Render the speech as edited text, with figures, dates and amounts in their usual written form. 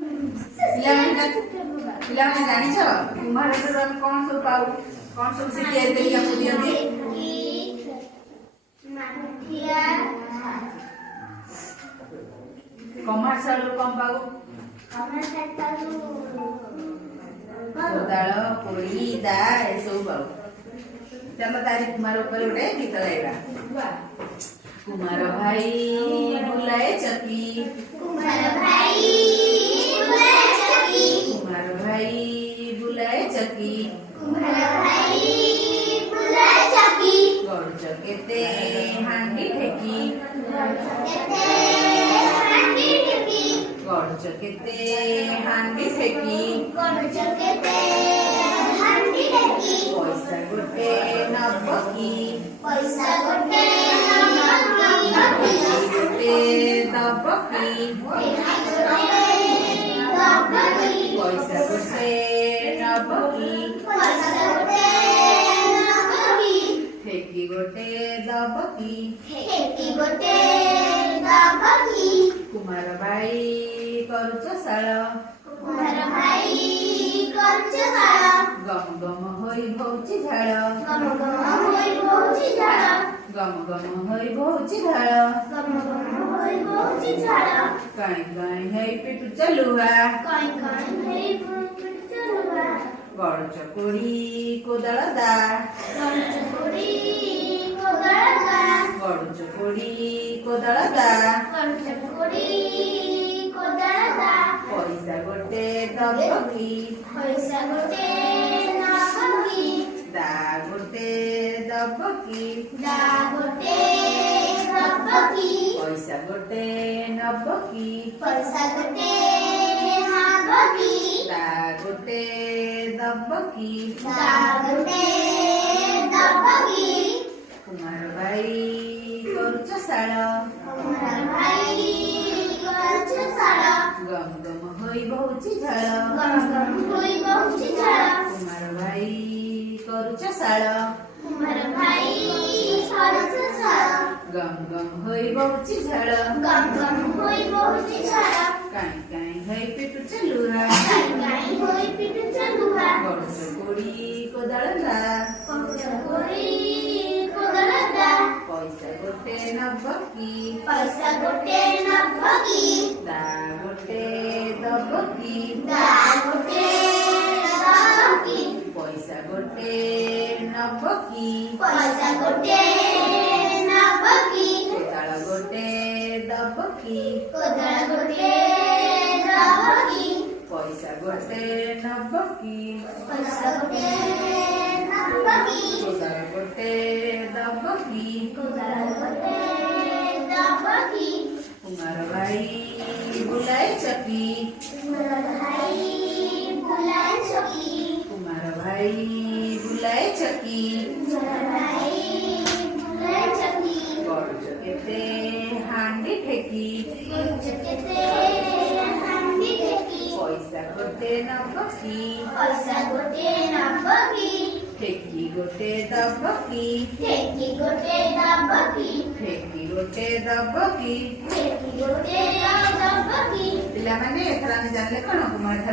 ପିଲାମାନେ ଜାଣିଛ କୁମ୍ଭାର ଠାରୁ ଆମେ କଣ ସବୁ ପାଉ? କଣ ସବୁ ସେ ତିଆରି କରି ଆମକୁ ଦିଅନ୍ତି? କମାର ଶାଳରୁ କଣ ପାଉ? କୋଦାଳ, କୋଡ଼ି, ଦା ଏସବୁ ପାଉ। ଚାଲ ତାରି କୁମାର ଉପରେ ଗୋଟେ ଗୀତ ଗାଇବା। କୁମାର ଭାଇ ବୁଲାଏ ଚକି, କୁମାର ଭାଇ ବୁଲାଏ ଚକି, କୁମାର ଭାଇ ବୁଲାଏ ଚକି, କୁମାର ଭାଇ ବୁଲାଏ ଚକି, ଗଡ଼ୁଛ କେତେ ହାଣ୍ଡି ଠେକି, କେତେ ହାଣ୍ଡି ଠେକି, ଗଡ଼ୁଛ କେତେ ହାଣ୍ଡି ଠେକି, ଗଡ଼ୁଛ କେତେ ହାଣ୍ଡି ଠେକି, ପଇସା ଗୋଟେ ନବ କି, ପଇସା ଗୋଟେ ଗୋଟେ ଦବ କି, ପଇସା ଗୋଟେ ନବ କି, ଠେକି ଗୋଟେ ଦବ କି, କୁମାର ଭାଇ କରୁଛ ଶାଳ, ଗମ ଗମ ହୋଇ ବହୁଛି ଝାଳ, ଗମ ଗମ ହୋଇ ବହୁଛି ଝାଳ, କାଇଁ କାଇଁ ହେଇ ପିଟୁଛ ଲୁହା, ଗଡ଼ୁଛ କୋଡ଼ି କୋଦାଳ ଦା, ଗଡ଼ୁଛ କୋଡ଼ି କୋଦାଳ ଦା, ପଇସା ଗୋଟେ ଦବ କି, ଦା ଗୋଟେ ଦବ କି, ପଇସା ଗୋଟେ ନବ କି, ପଇସା ଗୋଟେ ନବ କି, ଦା ଗୋଟେ ଦବ କି, ଗୋଟେ ଦବ କି, କୁମାର ଭାଇ କରୁଛ ଶାଳ, କୁମାର ଭାଇ କରୁଛ ଶାଳ, ଗମ ଗମ ହୋଇ ବହୁଛି ଝାଳ, ଗମ ଗମ ହୋଇ ବହୁଛି ଝାଳ, କୁମାର ଭାଇ କରୁଛ ଶାଳ, କୁମାର ଭାଇ କରୁଛ ଶାଳ, ଗମ ଗମ ହୋଇ ବହୁଛି ଝାଳ, ଗମ ଗମ ହୋଇ ବହୁଛି ଝାଳ, କାଇଁ କାଇଁ ହେଇ ପିଟୁଛ ଲୁହା, କାଇଁ ହୋଇ ପିଟୁଛ ଲୁହା, ଗଡ଼ୁଛ କୋଡ଼ି କୋଦାଳ ଦା, କରୁଛ କୋଡ଼ି କୋଦାଳ ଦା, ପଇସା ଗୋଟେ ନବ କି, ପଇସା ଗୋଟେ ନବ କି, ଦା ଗୋଟେ ଦବ କି, ଦା ଗୋଟେ ଦବ କି, ପଇସା ଗୋଟେ ନବ କି, ପଇସା ଗୋଟେ ନବ କି, କୋଦାଳ ଗୋଟେ ଦବ କି, କୋଦାଳ ଗୋଟେ ଦବ କି, ପଇସା ଗୋଟେ ନବ କି, ପଇସା ଗୋଟେ ନବ କି, କୋଦାଳ ଗୋଟେ ଦବ କି, କୋଦାଳ ଗୋଟେ ଦବ କି, କୁମାର ଭାଇ ବୁଲାଏ ଚକି, କୁମାର ଭାଇ ବୁଲାଏ ଚକି, କୁମାର ଭାଇ ବୁଲାଏ ଚକି, କୁମାର ଭାଇ ବୁଲାଏ ଚକି, ଗଡ଼ୁଛ କେତେ ହାଣ୍ଡି ଠେକି, ଗଡ଼ୁଛ କେତେ ହାଣ୍ଡି ଠେକି, ପଇସା ଗୋଟେ ନବ କି, ପଇସା ଗୋଟେ ନବ କି, ଠେକି ଗୋଟେ ଦବ କି, ଠେକି ଗୋଟେ ଦବ କି, ଠେକି ଗୋଟେ ଦବ କି। ଠେକି ଗୋଟେ ଦବ କି। ପିଲାମାନେ ଏଥର ଆମେ ଜାଣିଲେ କଣ କୁମାର ଠାରୁ